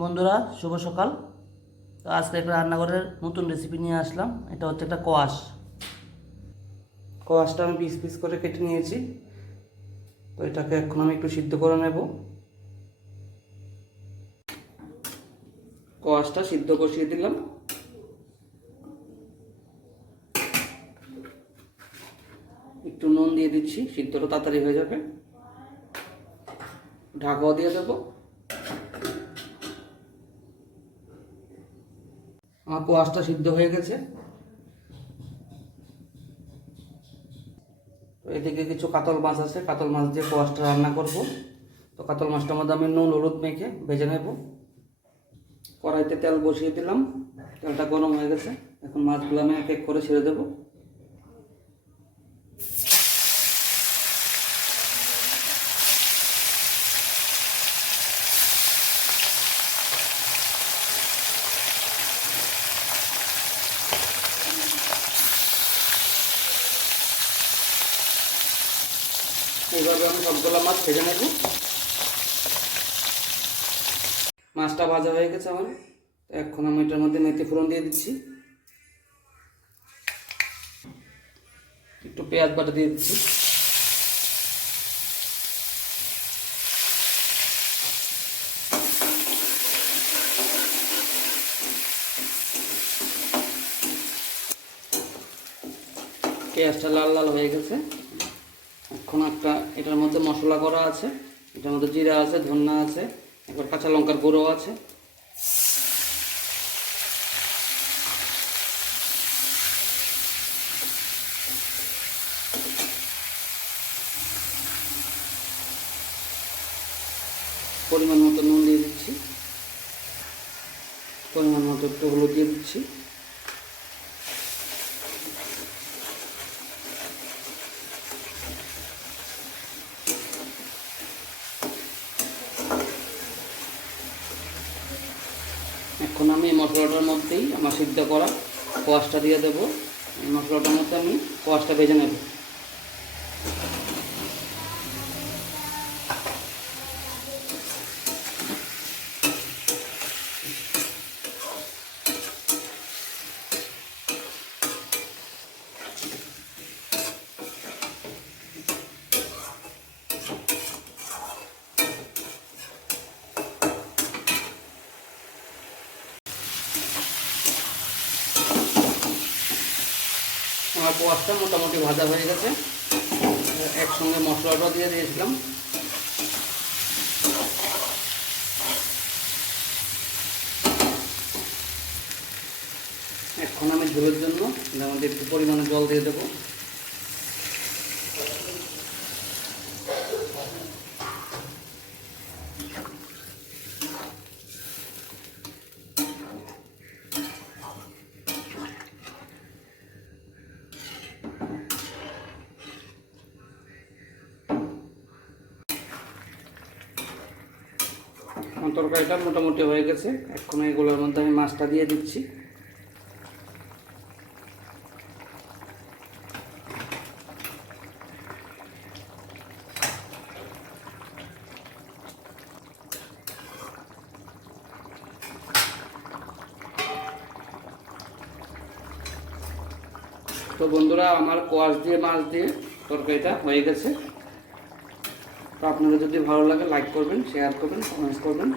বন্ধুরা, শুভ সকাল। তো আজকে একটা রান্নাঘরের নতুন রেসিপি নিয়ে আসলাম। এটা হচ্ছে একটা কোয়াশ। কোয়াশটা আমি পিস পিস করে কেটে নিয়েছি। তো এটাকে এখন আমি একটু সিদ্ধ করে নেব। কোয়াশটা সিদ্ধ বসিয়ে দিলাম। একটু নুন দিয়ে দিচ্ছি, সিদ্ধটা তাড়াতাড়ি হয়ে যাবে। ঢাকাও দিয়ে দেবো। আমার কোয়াশটা সিদ্ধ হয়ে গেছে। তো এদিকে কিছু কাতল মাছ আছে, কাতল মাছ দিয়ে কোয়াশটা রান্না করব। তো কাতল মাছটার মধ্যে আমি নুন হলুদ মেখে ভেজে নেব। কড়াইতে তেল বসিয়ে দিলাম, তেলটা গরম হয়ে গেছে। এখন মাছগুলো আমি এক এক করে ছেড়ে দেবো। এইভাবে আমি সবগুলো মাছ ভেজে নেব। মাছটা ভাজা হয়ে গেছে আমার। এখন আমি এটার মধ্যে মেথি ফোড়ন দিয়ে দিচ্ছি, একটু পেঁয়াজ বাটা দিয়ে দিচ্ছি। পেঁয়াজটা লাল লাল হয়ে গেছে। এখন এটার মধ্যে মশলা করা আছে। এটার মধ্যে জিরা আছে, ধনিয়া আছে, একবার কাঁচা লঙ্কার গুঁড়ো আছে। পরিমাণ মতো নুন দিয়ে দিচ্ছি, পরিমাণ মতো একটু হলুদ দিয়ে দিচ্ছি। এখন আমি এই মশলাটার মধ্যেই আমার সিদ্ধ করা কোয়াশটা দিয়ে দেবো। এই মশলাটার মধ্যে আমি কোয়াশটা ভেজে নেব। আমার কোয়াশটা মোটামুটি ভাজা হয়ে গেছে। একসঙ্গে মশলাটা দিয়ে দিয়েছিলাম। এখন আমি ঝোলের জন্য এর মধ্যে একটু পরিমাণে জল দিয়ে দেবো। আমার তরকারিটা মোটামুটি হয়ে গেছে। এখন এগুলোর মধ্যে আমি মাছটা দিয়ে দিচ্ছি। তো বন্ধুরা, আমার কোয়াশ দিয়ে মাছ দিয়ে তরকারিটা হয়ে গেছে। তো আপনাদের যদি ভালো লাগে লাইক করবেন, শেয়ার করবেন, কমেন্টস করবেন।